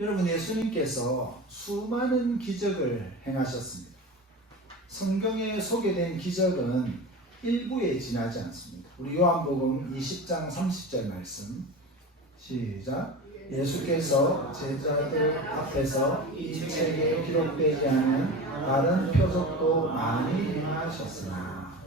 여러분, 예수님께서 수많은 기적을 행하셨습니다. 성경에 소개된 기적은 일부에 지나지 않습니다. 우리 요한복음 20장 30절 말씀 시작. 예수께서 제자들 앞에서 이 책에 기록되지 않은 다른 표적도 많이 행하셨으나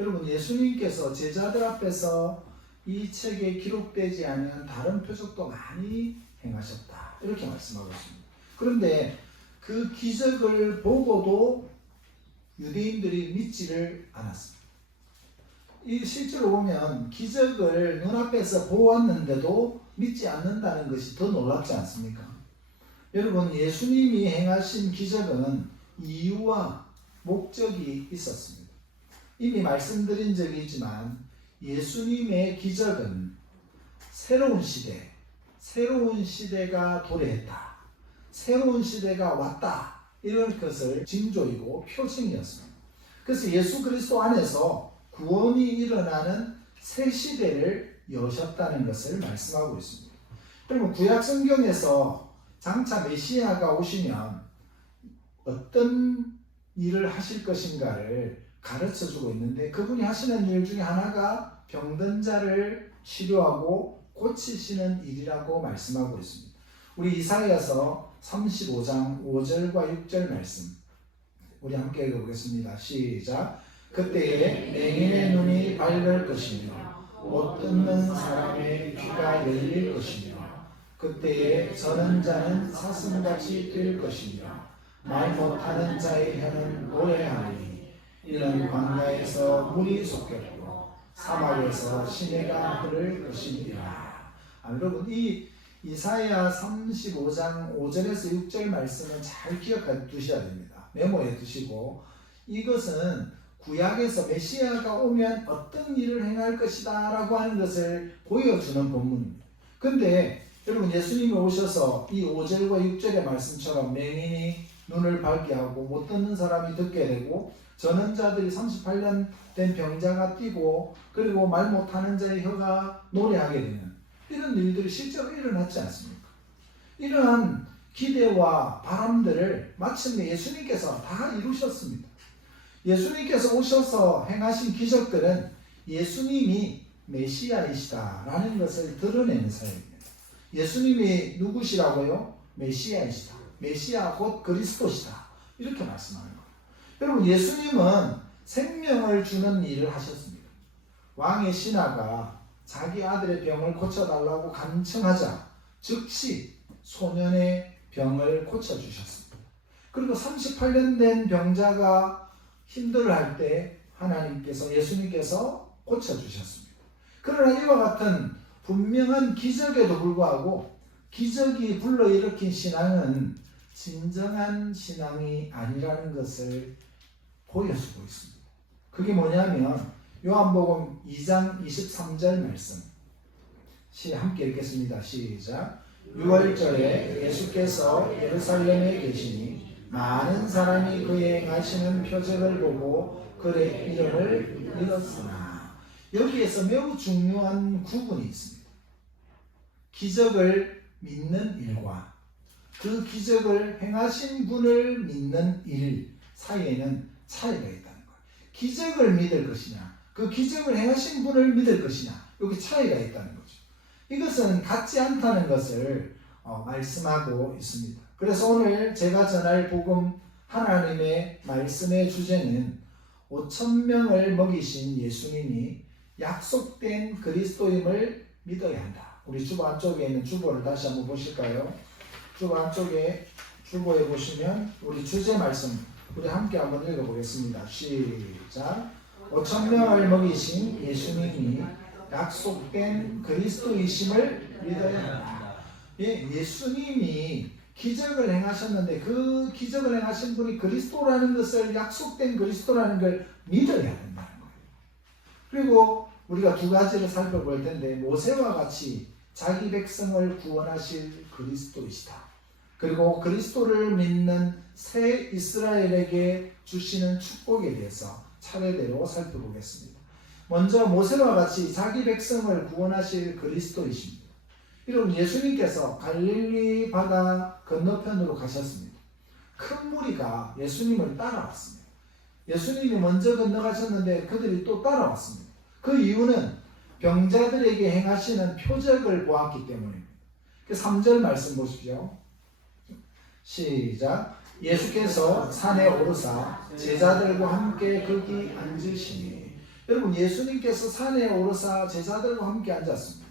여러분, 예수님께서 제자들 앞에서 이 책에 기록되지 않은 다른 표적도 많이 행하셨다, 이렇게 말씀하고 있습니다. 그런데 그 기적을 보고도 유대인들이 믿지를 않았습니다. 이 실제로 보면 기적을 눈앞에서 보았는데도 믿지 않는다는 것이 더 놀랍지 않습니까? 여러분, 예수님이 행하신 기적은 이유와 목적이 있었습니다. 이미 말씀드린 적이 있지만 예수님의 기적은 새로운 시대가 도래했다, 새로운 시대가 왔다, 이런 것을 징조이고 표징이었습니다. 그래서 예수 그리스도 안에서 구원이 일어나는 새 시대를 여셨다는 것을 말씀하고 있습니다. 그러면 구약 성경에서 장차 메시아가 오시면 어떤 일을 하실 것인가를 가르쳐주고 있는데, 그분이 하시는 일 중에 하나가 병든 자를 치료하고 고치시는 일이라고 말씀하고 있습니다. 우리 이사야서 35장 5절과 6절 말씀 우리 함께 읽어보겠습니다. 시작. 그때에 맹인의 눈이 밝을 것이며 못 듣는 사람의 귀가 열릴 것이며 그때에 저는 자는 사슴같이 뛸 것이며 말 못하는 자의 혀는 노래하리니 이는 광야에서 물이 솟겠고 사막에서 시내가 흐를 것이니라. 여러분, 이 이사야 35장 5절에서 6절 말씀은 잘 기억해 두셔야 됩니다. 메모해 두시고, 이것은 구약에서 메시아가 오면 어떤 일을 행할 것이다 라고 하는 것을 보여주는 본문입니다. 근데 여러분, 예수님이 오셔서 이 5절과 6절의 말씀처럼 맹인이 눈을 밝게 하고 못 듣는 사람이 듣게 되고 전원자들이 38년 된 병자가 뛰고 그리고 말 못하는 자의 혀가 노래하게 되는 이런 일들이 실제로 일어났지 않습니까? 이러한 기대와 바람들을 마침내 예수님께서 다 이루셨습니다. 예수님께서 오셔서 행하신 기적들은 예수님이 메시아이시다라는 것을 드러내는 사역입니다. 예수님이 누구시라고요? 메시아이시다. 메시아 곧 그리스도시다. 이렇게 말씀하는 거예요. 여러분, 예수님은 생명을 주는 일을 하셨습니다. 왕의 신하가 자기 아들의 병을 고쳐달라고 간청하자 즉시 소년의 병을 고쳐주셨습니다. 그리고 38년 된 병자가 힘들어할 때 하나님께서, 예수님께서 고쳐주셨습니다. 그러나 이와 같은 분명한 기적에도 불구하고 기적이 불러일으킨 신앙은 진정한 신앙이 아니라는 것을 보여주고 있습니다. 그게 뭐냐면 요한복음 2장 23절 말씀 함께 읽겠습니다. 시작. 6월절에 예수께서 예루살렘에 계시니 많은 사람이 그의 행하시는 표적을 보고 그의 이름을 믿었으나, 여기에서 매우 중요한 구분이 있습니다. 기적을 믿는 일과 그 기적을 행하신 분을 믿는 일 사이에는 차이가 있다는 거예요. 기적을 믿을 것이냐, 그 기적을 행하신 분을 믿을 것이냐, 여기 차이가 있다는 거죠. 이것은 같지 않다는 것을 말씀하고 있습니다. 그래서 오늘 제가 전할 복음, 하나님의 말씀의 주제는 5,000명을 먹이신 예수님이 약속된 그리스도임을 믿어야 한다. 우리 주보 안쪽에 있는 주보를 다시 한번 보실까요? 주보 안쪽에 주보에 보시면 우리 주제 말씀 우리 함께 한번 읽어보겠습니다. 시작. 5,000명을 먹이신 예수님이 약속된 그리스도이심을 믿어야 한다. 예수님이 기적을 행하셨는데 그 기적을 행하신 분이 그리스도라는 것을, 약속된 그리스도라는 걸 믿어야 된다는 거예요. 그리고 우리가 두 가지를 살펴볼 텐데, 모세와 같이 자기 백성을 구원하실 그리스도이시다. 그리고 그리스도를 믿는 새 이스라엘에게 주시는 축복에 대해서 차례대로 살펴보겠습니다. 먼저 모세와 같이 자기 백성을 구원하실 그리스도이십니다. 여러분 예수님께서 갈릴리 바다 건너편으로 가셨습니다. 큰 무리가 예수님을 따라왔습니다. 예수님이 먼저 건너가셨는데 그들이 또 따라왔습니다. 그 이유는 병자들에게 행하시는 표적을 보았기 때문입니다. 3절 말씀 보십시오. 시작. 예수께서 산에 오르사 제자들과 함께 거기 앉으시니. 여러분 예수님께서 산에 오르사 제자들과 함께 앉았습니다.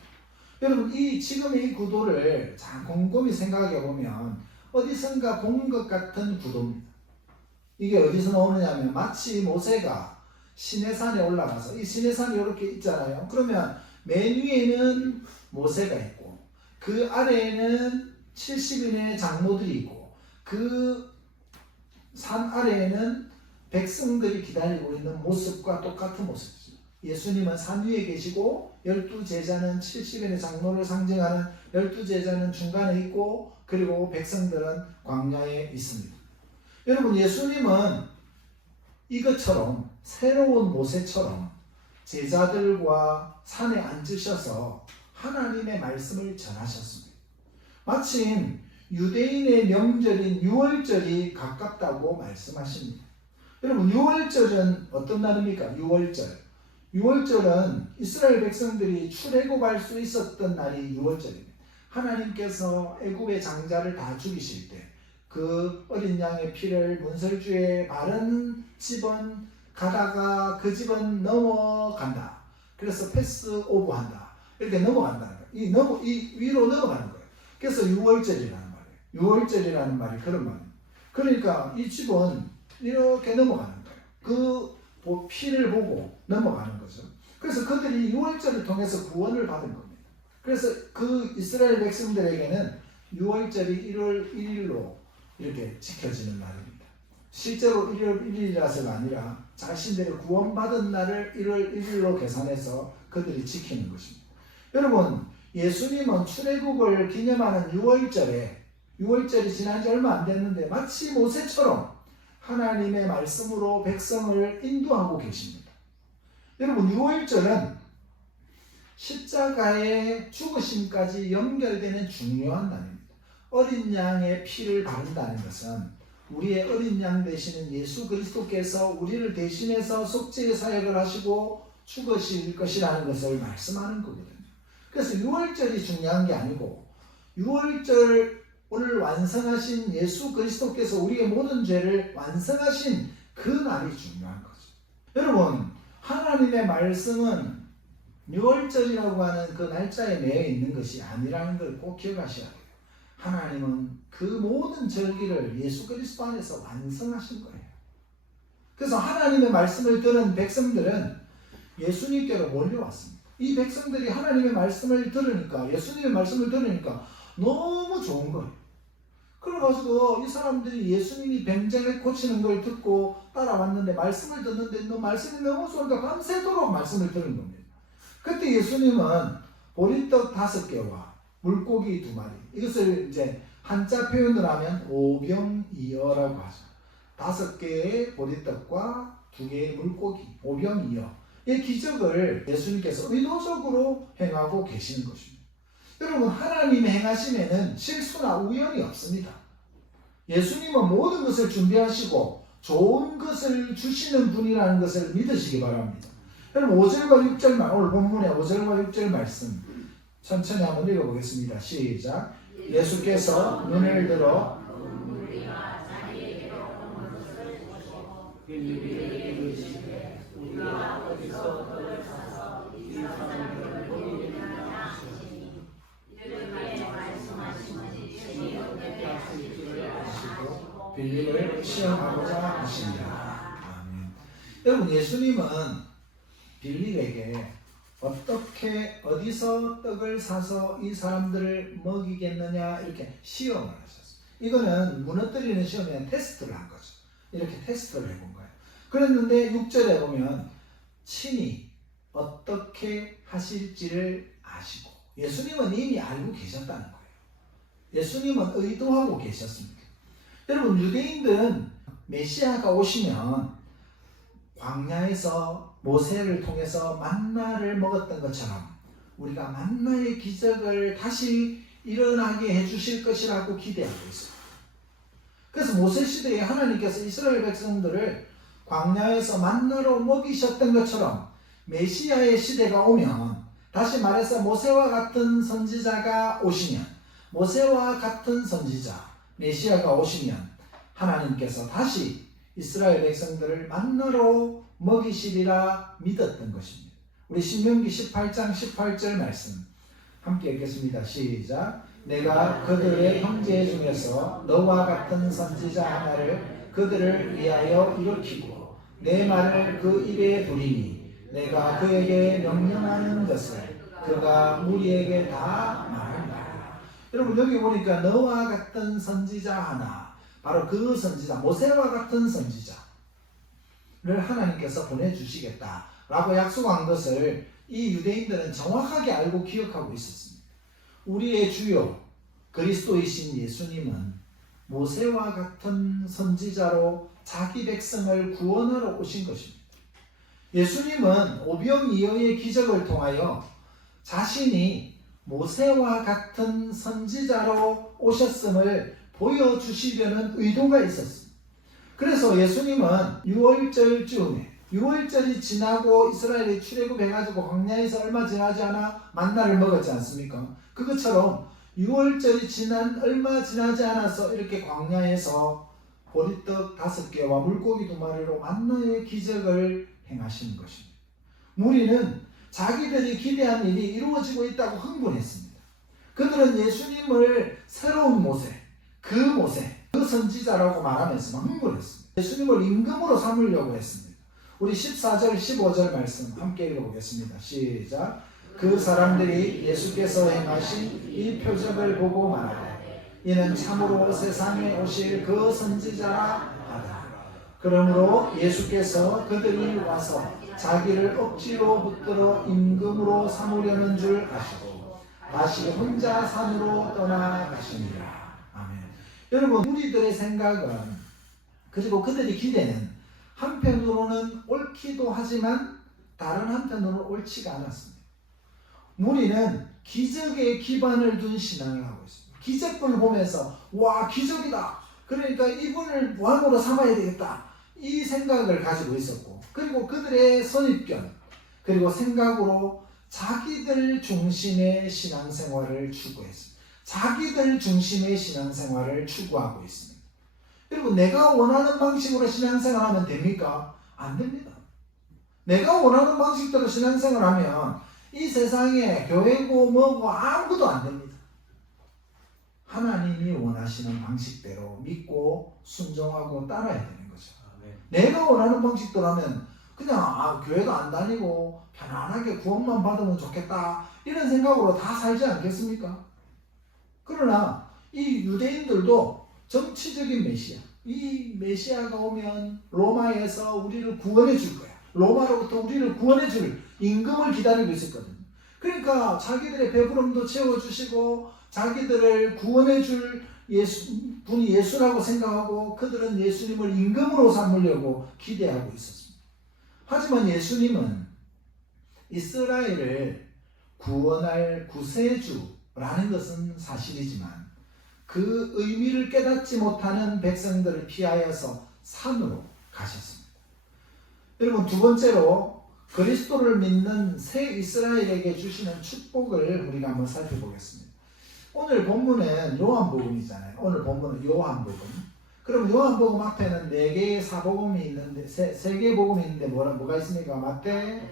여러분 지금의 이 구도를 잘 곰곰이 생각해 보면 어디선가 본 것 같은 구도입니다. 이게 어디서 나오느냐면 마치 모세가 시내산에 올라가서 이 시내산이 이렇게 있잖아요. 그러면 맨 위에는 모세가 있고 그 아래에는 70인의 장로들이 있고 그 산 아래에는 백성들이 기다리고 있는 모습과 똑같은 모습이죠. 예수님은 산 위에 계시고 12제자는 70인의 장로를 상징하는 12제자는 중간에 있고 그리고 백성들은 광야에 있습니다. 여러분 예수님은 이것처럼 새로운 모세처럼 제자들과 산에 앉으셔서 하나님의 말씀을 전하셨습니다. 마침 유대인의 명절인 유월절이 가깝다고 말씀하십니다. 여러분 유월절은 어떤 날입니까? 유월절은 이스라엘 백성들이 출애굽할 수 있었던 날이 유월절입니다. 하나님께서 애굽의 장자를 다 죽이실 때 그 어린 양의 피를 문설주에 바른 집은 가다가 그 집은 넘어간다. 그래서 패스 오버한다. 이렇게 넘어간다는 거예요. 이 위로 넘어가는 거예요. 그래서 유월절이라는 말이에요. 유월절이라는 말이 그런 말이에요. 그러니까 이 집은 이렇게 넘어가는 거예요. 그 피를 보고 넘어가는 거죠. 그래서 그들이 유월절을 통해서 구원을 받은 겁니다. 그래서 그 이스라엘 백성들에게는 유월절이 1월 1일로 이렇게 지켜지는 날입니다. 실제로 1월 1일이라서가 아니라 자신들의 구원받은 날을 1월 1일로 계산해서 그들이 지키는 것입니다. 여러분 예수님은 출애굽을 기념하는 유월절이 지난 지 얼마 안 됐는데 마치 모세처럼 하나님의 말씀으로 백성을 인도하고 계십니다. 여러분 유월절은 십자가의 죽으심까지 연결되는 중요한 날입니다. 어린 양의 피를 바른다는 것은 우리의 어린 양 되시는 예수 그리스도께서 우리를 대신해서 속죄의 사역을 하시고 죽으실 것이라는 것을 말씀하는 거거든요. 그래서 유월절이 중요한 게 아니고 유월절을 완성하신 예수 그리스도께서 우리의 모든 죄를 완성하신 그 날이 중요한 거죠. 여러분 하나님의 말씀은 유월절이라고 하는 그 날짜에 매여 있는 것이 아니라는 걸 꼭 기억하셔야 돼요. 하나님은 그 모든 절기를 예수 그리스도 안에서 완성하신 거예요. 그래서 하나님의 말씀을 들은 백성들은 예수님께로 몰려왔습니다. 이 백성들이 하나님의 말씀을 들으니까 예수님의 말씀을 들으니까 너무 좋은 거예요. 그래가지고 이 사람들이 예수님이 병자를 고치는 걸 듣고 따라왔는데 말씀을 듣는데 말씀이 너무 좋으니까 밤새도록 말씀을 들은 겁니다. 그때 예수님은 보리떡 5개와 물고기 2마리 이것을 이제 한자 표현을 하면 오병이어라고 하죠. 5개의 보리떡과 2개의 물고기 오병이어 이 기적을 예수님께서 의도적으로 행하고 계시는 것입니다. 여러분 하나님의 행하심에는 실수나 우연이 없습니다. 예수님은 모든 것을 준비하시고 좋은 것을 주시는 분이라는 것을 믿으시기 바랍니다. 여러분 5절과 6절 오늘 본문의 5절과 6절 말씀 천천히 한번 읽어보겠습니다. 시작. 예수께서 눈을 들어 빌립을 시험하고자 하십니다. 아멘. 여러분 예수님은 빌립에게 어떻게 어디서 떡을 사서 이 사람들을 먹이겠느냐 이렇게 시험을 하셨어요. 이거는 무너뜨리는 시험이 아니라 테스트를 한 거죠. 이렇게 테스트를 해본 거예요. 그랬는데 6절에 보면 친히 어떻게 하실지를 아시고 예수님은 이미 알고 계셨다는 거예요. 예수님은 의도하고 계셨습니다. 여러분 유대인들은 메시아가 오시면 광야에서 모세를 통해서 만나를 먹었던 것처럼 우리가 만나의 기적을 다시 일어나게 해주실 것이라고 기대하고 있어요. 그래서 모세 시대에 하나님께서 이스라엘 백성들을 광야에서 만나로 먹이셨던 것처럼 메시아의 시대가 오면, 다시 말해서 모세와 같은 선지자가 오시면, 모세와 같은 선지자 메시아가 오시면 하나님께서 다시 이스라엘 백성들을 만나로 먹이시리라 믿었던 것입니다. 우리 신명기 18장 18절 말씀 함께 읽겠습니다. 시작. 내가 그들의 형제 중에서 너와 같은 선지자 하나를 그들을 위하여 일으키고 내 말을 그 입에 두리니 내가 그에게 명령하는 것을 그가 무리에게 다 말한다. 여러분, 여기 보니까 너와 같은 선지자 하나, 바로 그 선지자, 모세와 같은 선지자를 하나님께서 보내주시겠다라고 약속한 것을 이 유대인들은 정확하게 알고 기억하고 있었습니다. 우리의 주요 그리스도이신 예수님은 모세와 같은 선지자로 자기 백성을 구원하러 오신 것입니다. 예수님은 오병이어의 기적을 통하여 자신이 모세와 같은 선지자로 오셨음을 보여주시려는 의도가 있었습니다. 그래서 예수님은 6월절 즈음에, 6월절이 지나고 이스라엘이 출애굽해가지고 광야에서 얼마 지나지 않아 만나를 먹었지 않습니까? 그것처럼 6월절이 얼마 지나지 않아서 이렇게 광야에서 보리떡 5개와 물고기 2마리로 만나의 기적을 행하시는 것입니다. 무리는 자기들이 기대한 일이 이루어지고 있다고 흥분했습니다. 그들은 예수님을 새로운 모세, 그 선지자라고 말하면서 흥분했습니다. 예수님을 임금으로 삼으려고 했습니다. 우리 14절 15절 말씀 함께 읽어보겠습니다. 시작. 그 사람들이 예수께서 행하신 이 표적을 보고 말하되 이는 참으로 세상에 오실 그 선지자라 하더라. 그러므로 예수께서 그들이 와서 자기를 억지로 붙들어 임금으로 삼으려는 줄 아시고 다시 혼자 산으로 떠나가시니라. 아멘. 여러분, 우리들의 생각은, 그리고 그들의 기대는 한편으로는 옳기도 하지만 다른 한편으로는 옳지가 않았습니다. 무리는 기적에 기반을 둔 신앙을 하고 있습니다. 기적을 보면서 와, 기적이다, 그러니까 이분을 왕으로 삼아야 되겠다, 이 생각을 가지고 있었고, 그리고 그들의 선입견 그리고 생각으로 자기들 중심의 신앙생활을 추구했습니다. 자기들 중심의 신앙생활을 추구하고 있습니다. 여러분, 내가 원하는 방식으로 신앙생활하면 됩니까? 안 됩니다. 내가 원하는 방식대로 신앙생활하면 이 세상에 교회고 뭐고 아무것도 안 됩니다. 하나님이 원하시는 방식대로 믿고 순종하고 따라야 되는 거죠. 내가 원하는 방식대로 하면 그냥 교회도 안 다니고 편안하게 구원만 받으면 좋겠다, 이런 생각으로 다 살지 않겠습니까? 그러나 이 유대인들도 정치적인 메시아, 이 메시아가 오면 로마에서 우리를 구원해 줄 거야, 로마로부터 우리를 구원해 줄 임금을 기다리고 있었거든요. 그러니까 자기들의 배부름도 채워주시고 자기들을 구원해 줄 분이 예수라고 생각하고 그들은 예수님을 임금으로 삼으려고 기대하고 있었습니다. 하지만 예수님은 이스라엘을 구원할 구세주라는 것은 사실이지만 그 의미를 깨닫지 못하는 백성들을 피하여서 산으로 가셨습니다. 여러분, 두 번째로 그리스도를 믿는 새 이스라엘에게 주시는 축복을 우리가 한번 살펴보겠습니다. 오늘 본문은 요한복음이잖아요. 오늘 본문은 요한복음. 그럼 요한복음 앞에는 4개의 사복음이 있는데, 3개의 복음이 있는데 뭐가 있습니까? 마태,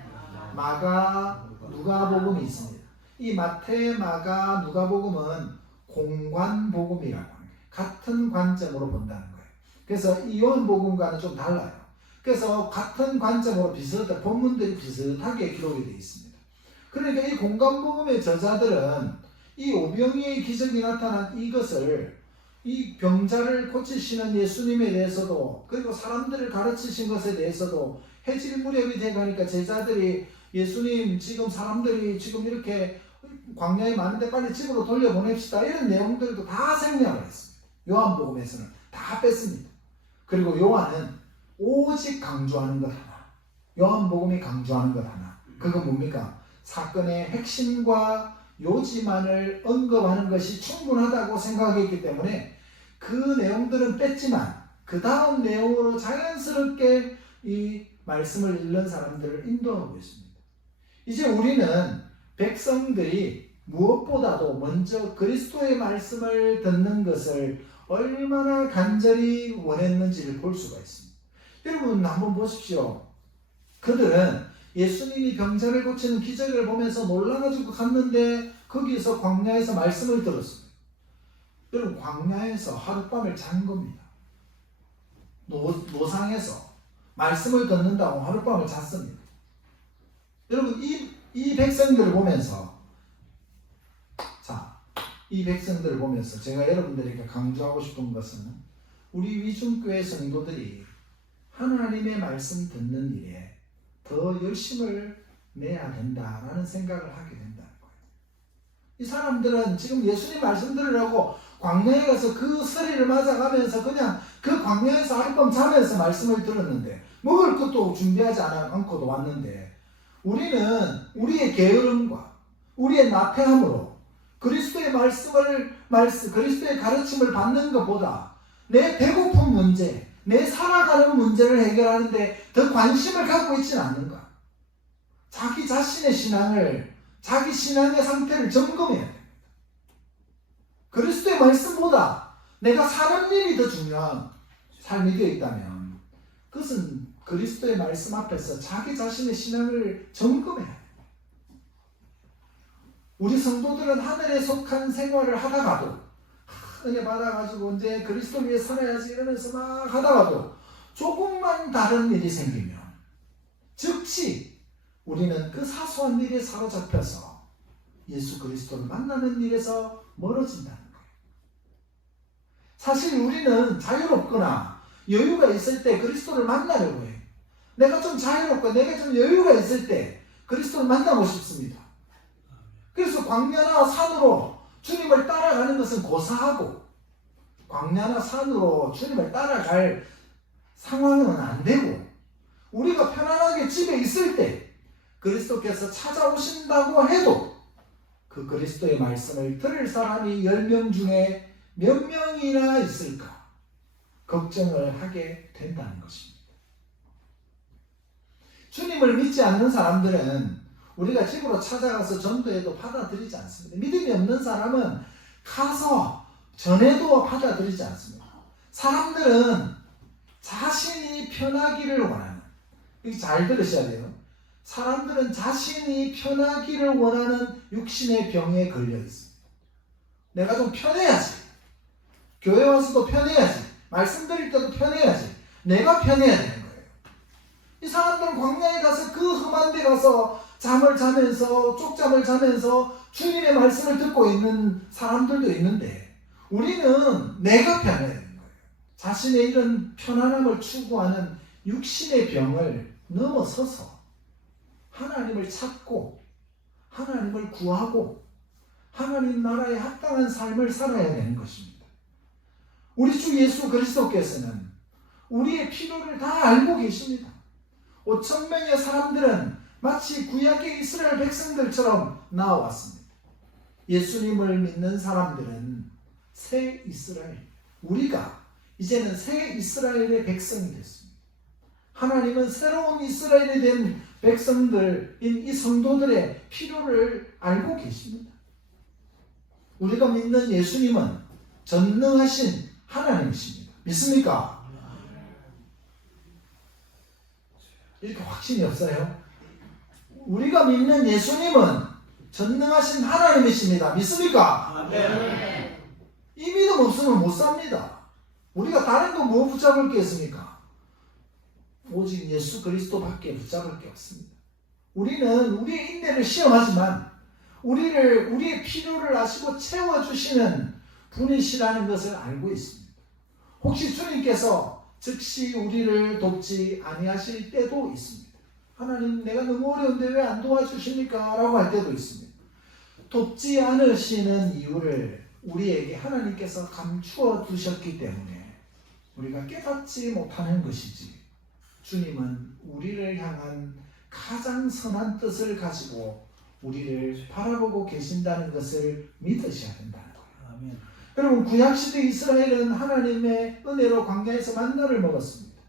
마가, 누가복음이 있습니다. 이 마태, 마가, 누가복음은 공관복음이라고 합니다. 같은 관점으로 본다는 거예요. 그래서 이 요한복음과는 좀 달라요. 그래서 같은 관점으로 본문들이 비슷하게 기록이 되어 있습니다. 그러니까 이 공관복음의 저자들은 이 오병이의 기적이 나타난 이것을, 이 병자를 고치시는 예수님에 대해서도, 그리고 사람들을 가르치신 것에 대해서도 해질 무렵이 되가니까 제자들이 예수님, 지금 사람들이 지금 이렇게 광야에 많은데 빨리 집으로 돌려보냅시다, 이런 내용들도 다 생략을 했습니다. 요한복음에서는 다 뺐습니다. 그리고 요한은 오직 강조하는 것 하나, 요한복음이 강조하는 것 하나, 그건 뭡니까? 사건의 핵심과 요지만을 언급하는 것이 충분하다고 생각했기 때문에 그 내용들은 뺐지만 그 다음 내용으로 자연스럽게 이 말씀을 읽는 사람들을 인도하고 있습니다. 이제 우리는 백성들이 무엇보다도 먼저 그리스도의 말씀을 듣는 것을 얼마나 간절히 원했는지를 볼 수가 있습니다. 여러분 한번 보십시오. 그들은 예수님이 병자를 고치는 기적을 보면서 놀라가지고 갔는데 거기서 광야에서 말씀을 들었습니다. 여러분 광야에서 하룻밤을 잔 겁니다. 노상에서 말씀을 듣는다고 하룻밤을 잤습니다. 여러분 이 백성들을 보면서 이 백성들을 보면서 제가 여러분들에게 강조하고 싶은 것은 우리 위중교회 성도들이 하나님의 말씀 듣는 일에 더 열심을 내야 된다라는 생각을 하게 된다는 거예요. 이 사람들은 지금 예수님 말씀 들으라고 광야에 가서 그 서리를 맞아가면서 그냥 그 광야에서 하룻밤 자면서 말씀을 들었는데 먹을 것도 준비하지 않고도 왔는데 우리는 우리의 게으름과 우리의 나태함으로 그리스도의 그리스도의 가르침을 받는 것보다 내 배고픈 문제, 내 살아가는 문제를 해결하는데 더 관심을 갖고 있지는 않는가. 자기 자신의 자기 신앙의 상태를 점검해야 됩니다. 그리스도의 말씀보다 내가 사는 일이 더 중요한 삶이 되어 있다면 그것은 그리스도의 말씀 앞에서 자기 자신의 신앙을 점검해야 됩니다. 우리 성도들은 하늘에 속한 생활을 하다가도 은혜 받아가지고 이제 그리스도 위해 살아야지 이러면서 막 하다가도 조금만 다른 일이 생기면 즉시 우리는 그 사소한 일에 사로잡혀서 예수 그리스도를 만나는 일에서 멀어진다는 거예요. 사실 우리는 자유롭거나 여유가 있을 때 그리스도를 만나려고 해요. 내가 좀 자유롭고 내가 좀 여유가 있을 때 그리스도를 만나고 싶습니다. 그래서 광야나 산으로 주님을 따라가는 것은 고사하고 광야나 산으로 주님을 따라갈 상황은 안 되고 우리가 편안하게 집에 있을 때 그리스도께서 찾아오신다고 해도 그 그리스도의 말씀을 들을 사람이 10명 중에 몇 명이나 있을까 걱정을 하게 된다는 것입니다. 주님을 믿지 않는 사람들은 우리가 집으로 찾아가서 전도해도 받아들이지 않습니다. 믿음이 없는 사람은 가서 전해도 받아들이지 않습니다. 사람들은 자신이 편하기를 원하는, 이거 잘 들으셔야 돼요. 사람들은 자신이 편하기를 원하는 육신의 병에 걸려 있습니다. 내가 좀 편해야지. 교회 와서도 편해야지. 말씀 드릴 때도 편해야지. 내가 편해야 되는 거예요. 이 사람들은 광야에 가서 그 험한 데 가서 잠을 자면서 쪽잠을 자면서 주님의 말씀을 듣고 있는 사람들도 있는데 우리는 내가 편해야 되는 거예요. 자신의 이런 편안함을 추구하는 육신의 병을 넘어서서 하나님을 찾고 하나님을 구하고 하나님 나라에 합당한 삶을 살아야 되는 것입니다. 우리 주 예수 그리스도께서는 우리의 필요를 다 알고 계십니다. 5,000명의 사람들은 마치 구약의 이스라엘 백성들처럼 나와왔습니다. 예수님을 믿는 사람들은 새 이스라엘, 우리가 이제는 새 이스라엘의 백성이 됐습니다. 하나님은 새로운 이스라엘이 된 백성들인 이 성도들의 필요를 알고 계십니다. 우리가 믿는 예수님은 전능하신 하나님이십니다. 믿습니까? 이렇게 확신이 없어요? 우리가 믿는 예수님은 전능하신 하나님이십니다. 믿습니까? 네. 이 믿음 없으면 못 삽니다. 우리가 다른 거 뭐 붙잡을 게 있습니까? 오직 예수 그리스도밖에 붙잡을 게 없습니다. 우리는 우리의 인내를 시험하지만 우리의 필요를 아시고 채워주시는 분이시라는 것을 알고 있습니다. 혹시 주님께서 즉시 우리를 돕지 아니하실 때도 있습니다. 하나님 내가 너무 어려운데 왜 안 도와주십니까? 라고 할 때도 있습니다. 돕지 않으시는 이유를 우리에게 하나님께서 감추어 두셨기 때문에 우리가 깨닫지 못하는 것이지 주님은 우리를 향한 가장 선한 뜻을 가지고 우리를 바라보고 계신다는 것을 믿으셔야 된다는 거예요. 아멘. 여러분, 구약시대 이스라엘은 하나님의 은혜로 광야에서 만나를 먹었습니다.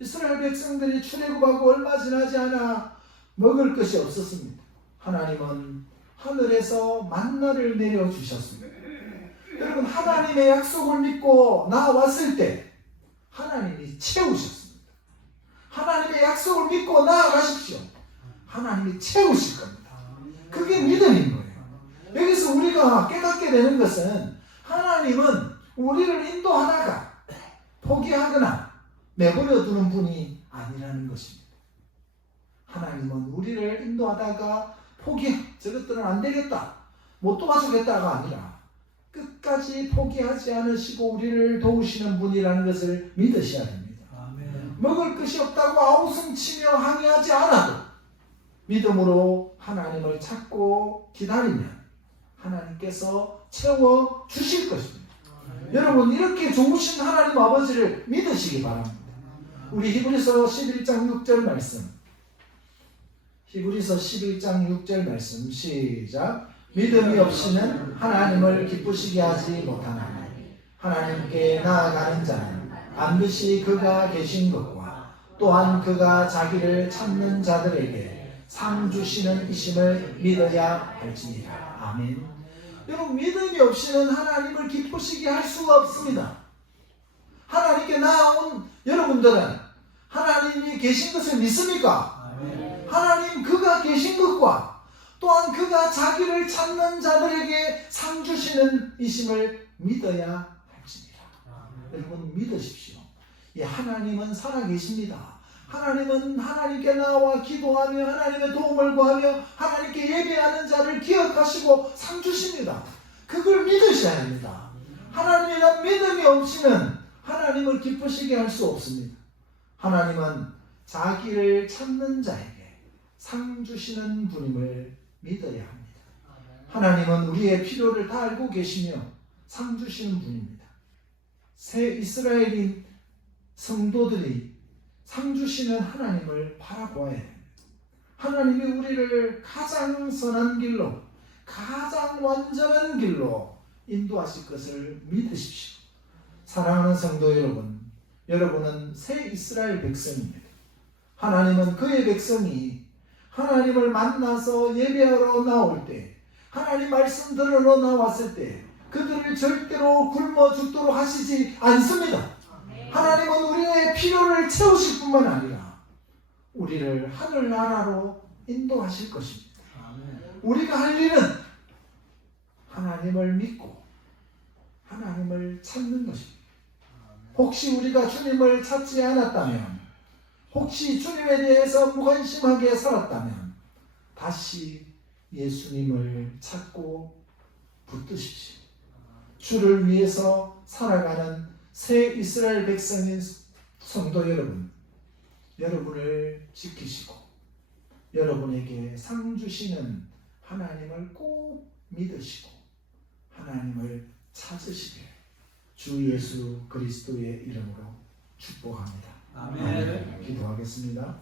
이스라엘 백성들이 출애굽하고 얼마 지나지 않아 먹을 것이 없었습니다. 하나님은 하늘에서 만나를 내려주셨습니다. 여러분, 하나님의 약속을 믿고 나왔을 때 하나님이 채우셨습니다. 하나님의 약속을 믿고 나아가십시오. 하나님이 채우실 겁니다. 그게 믿음인 거예요. 여기서 우리가 깨닫게 되는 것은 하나님은 우리를 인도하다가 포기하거나 내버려 두는 분이 아니라는 것입니다. 하나님은 우리를 인도하다가 저것들은 안 되겠다, 못 도와주겠다가 아니라 끝까지 포기하지 않으시고 우리를 도우시는 분이라는 것을 믿으셔야 됩니다. 아멘. 먹을 것이 없다고 아우성치며 항의하지 않아도 믿음으로 하나님을 찾고 기다리면 하나님께서 채워 주실 것입니다. 여러분, 이렇게 좋으신 하나님 아버지를 믿으시기 바랍니다. 우리 히브리서 11장 6절 말씀, 히브리서 11장 6절 말씀 시작. 믿음이 없이는 하나님을 기쁘시게 하지 못하나니 하나님께 나아가는 자는 반드시 그가 계신 것과 또한 그가 자기를 찾는 자들에게 상 주시는 이심을 믿어야 할지니라. 아멘. 여러분, 믿음이 없이는 하나님을 기쁘시게 할 수가 없습니다. 하나님께 나아온 여러분들은 하나님이 계신 것을 믿습니까? 아멘. 하나님 그가 계신 것과 또한 그가 자기를 찾는 자들에게 상 주시는 이심을 믿어야 할지니라. 여러분, 믿으십시오. 이 하나님은 살아계십니다. 하나님은 하나님께 나와 기도하며 하나님의 도움을 구하며 하나님께 예배하는 자를 기억하시고 상 주십니다. 그걸 믿으셔야 합니다. 하나님에 대한 믿음이 없이는 하나님을 기쁘시게 할 수 없습니다. 하나님은 자기를 찾는 자에게 상 주시는 분임을 믿어야 합니다. 하나님은 우리의 필요를 다 알고 계시며 상 주시는 분입니다. 새 이스라엘인 성도들이 상 주시는 하나님을 바라보아야 합니다. 하나님이 우리를 가장 선한 길로, 가장 완전한 길로 인도하실 것을 믿으십시오. 사랑하는 성도 여러분, 여러분은 새 이스라엘 백성입니다. 하나님은 그의 백성이 하나님을 만나서 예배하러 나올 때, 하나님 말씀 들으러 나왔을 때 그들을 절대로 굶어 죽도록 하시지 않습니다. 하나님은 우리의 필요를 채우실 뿐만 아니라 우리를 하늘나라로 인도하실 것입니다. 우리가 할 일은 하나님을 믿고 하나님을 찾는 것입니다. 혹시 우리가 주님을 찾지 않았다면, 혹시 주님에 대해서 무관심하게 살았다면 다시 예수님을 찾고 붙드십시오. 주를 위해서 살아가는 새 이스라엘 백성인 성도 여러분, 여러분을 지키시고 여러분에게 상 주시는 하나님을 꼭 믿으시고 하나님을 찾으시길 주 예수 그리스도의 이름으로 축복합니다. 아멘. 기도하겠습니다.